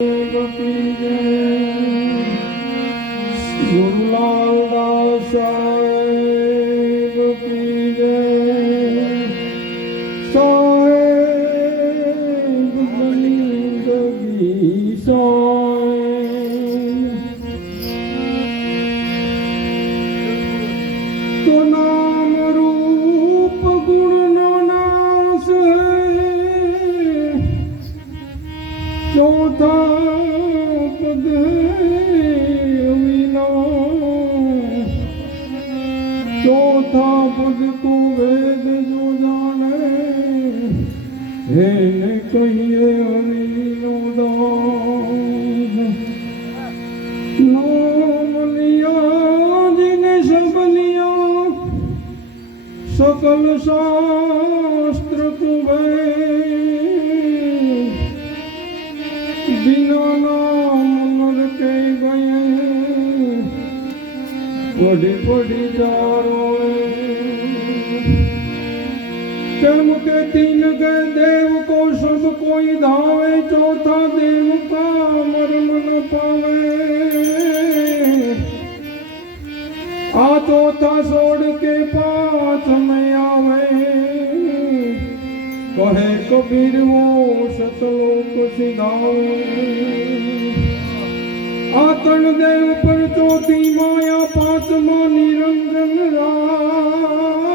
गुरुलाल दास साहेब की जय। साहेब जिंदगी तो नाम रूप गुण नो नाश चौथा पद चौथा पद को वेद जो जाने हे ने कहिए हरि नो दास। नाम लिया जिने सब लिया सकल शास्त्र को बिना नाम नर के गए पढ़ी पढ़ी जारो कर्म के तीन गए देव को सब कोई धावे चौथा देव का मर्म न पावे। आ चौथा छोड़ के पांच में आवे कहे कबीर वो सतलोक सिधावे। आतन देव पर चौथी माया पांचमा निरंजन राय।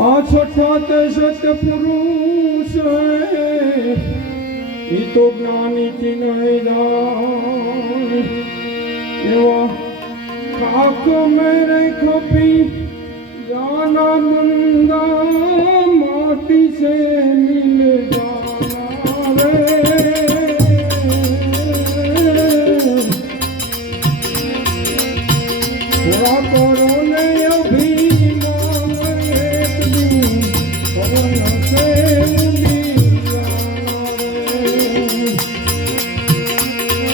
आ छठा ते सत्य पुरुष है ये तो ज्ञानी चिन्ह जाए। खाक मेरे खपी जाना बंदा माटी से मिल जाना रे। थोड़ा करो ने अभिमान एक दिन पवन से मिल जाना रे।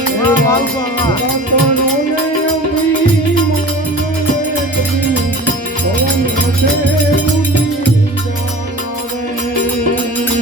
थोड़ा करो ने अभिमान एक दिन पवन से मिल जाना रे।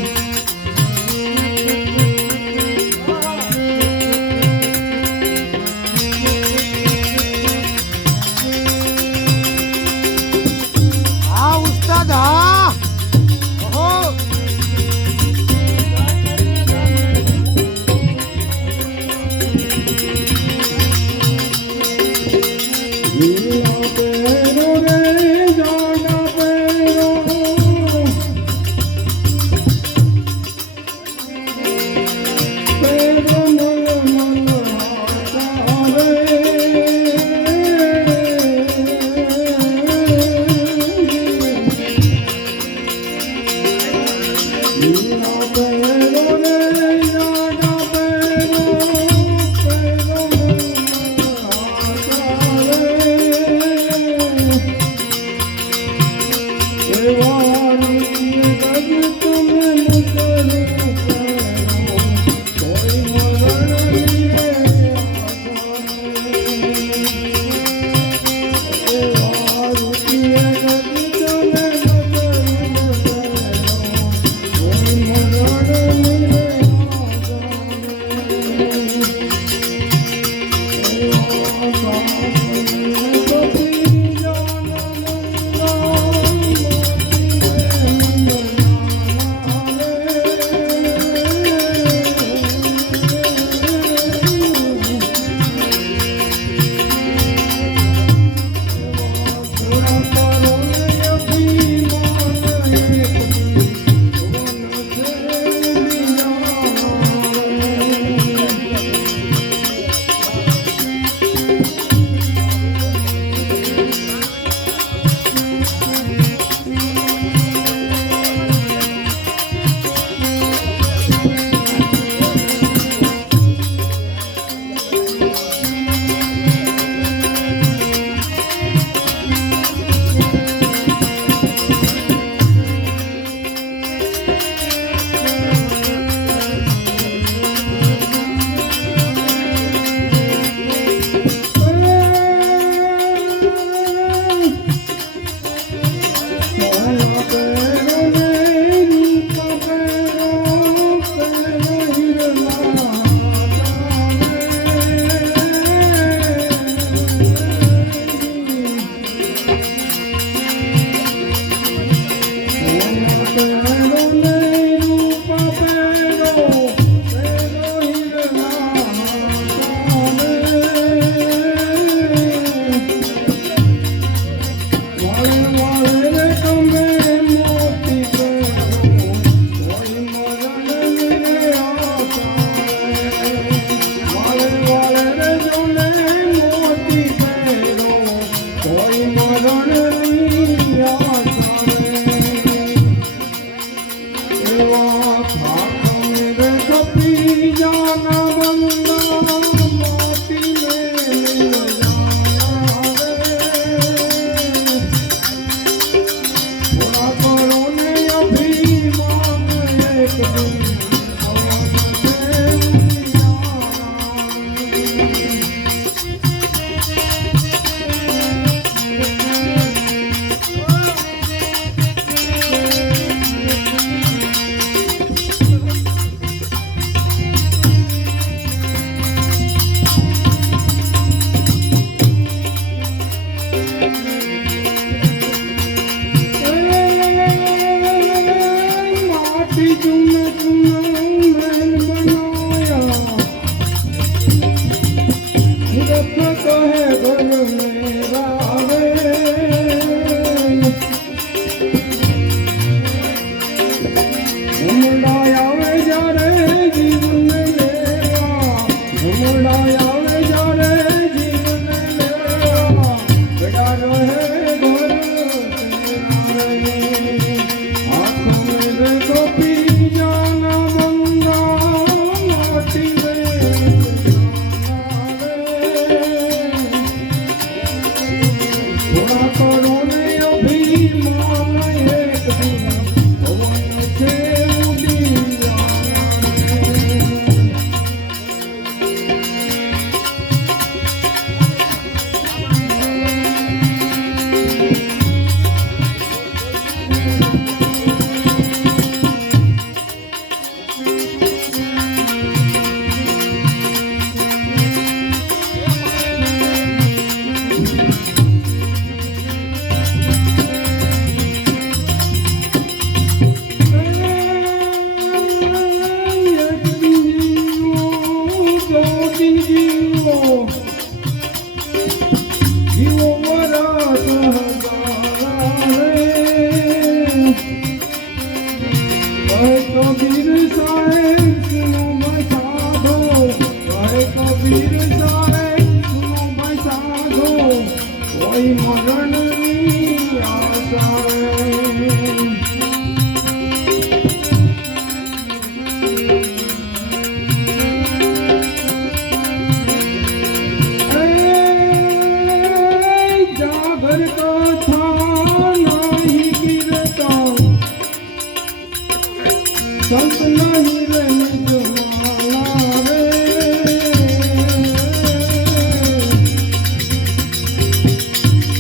संत नहीं रनित माला रे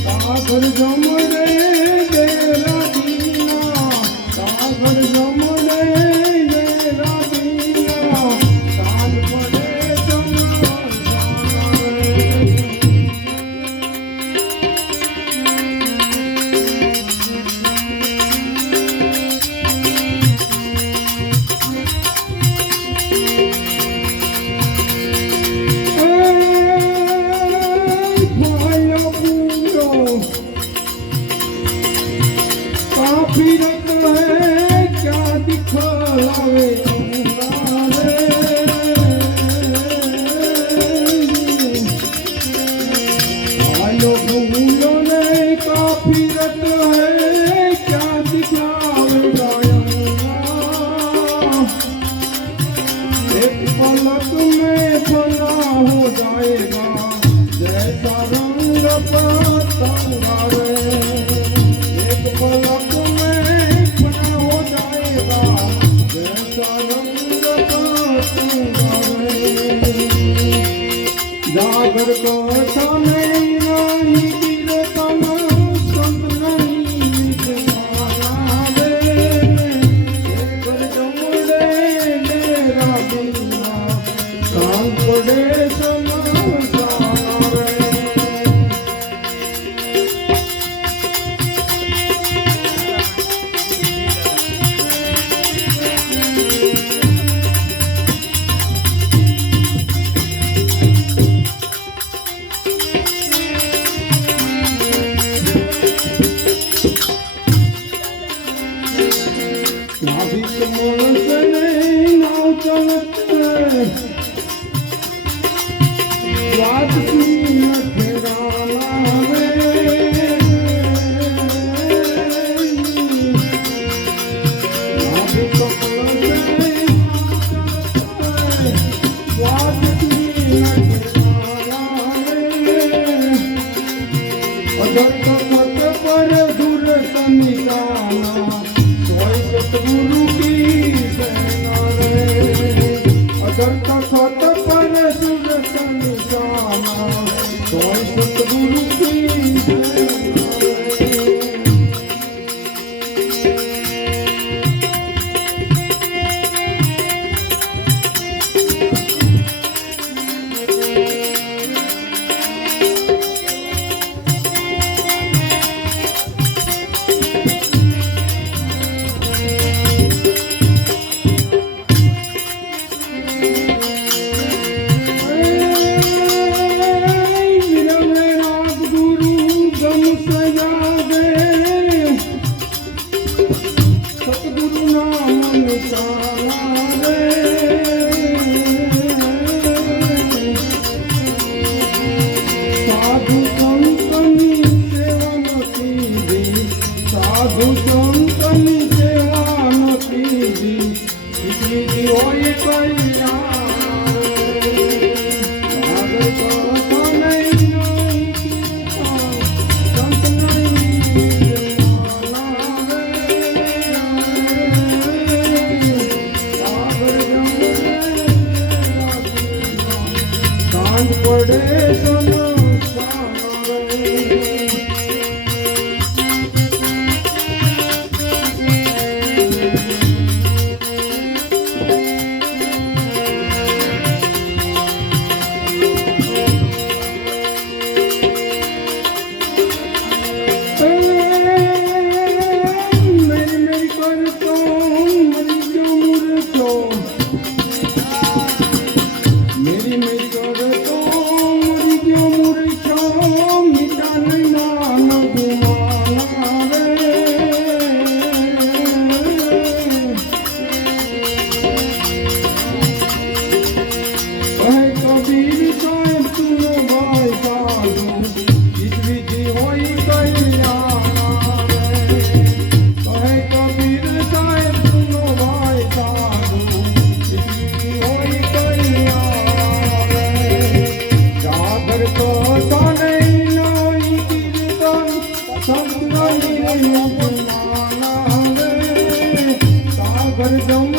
सागर जम रे डेरा दीना सागर जम रे डेरा दीना साल पड़े समाना रे फिरत है क्या दिखलावे आयो भूलो ने का फिरत है क्या दिखलावे एक पलक में फना हो जाएगा जैसा रंग पतंगा रे एक पलक जागर कथा नहीं नहीं कीर्तन संत नहीं विचारा रे एक जमुड़े मेरा बिना कान पड़े समाचार रे सतगुरु की सेना रे अगर तखत पर सुरत निशाना कोई सतगुरु की सेना रे पर जम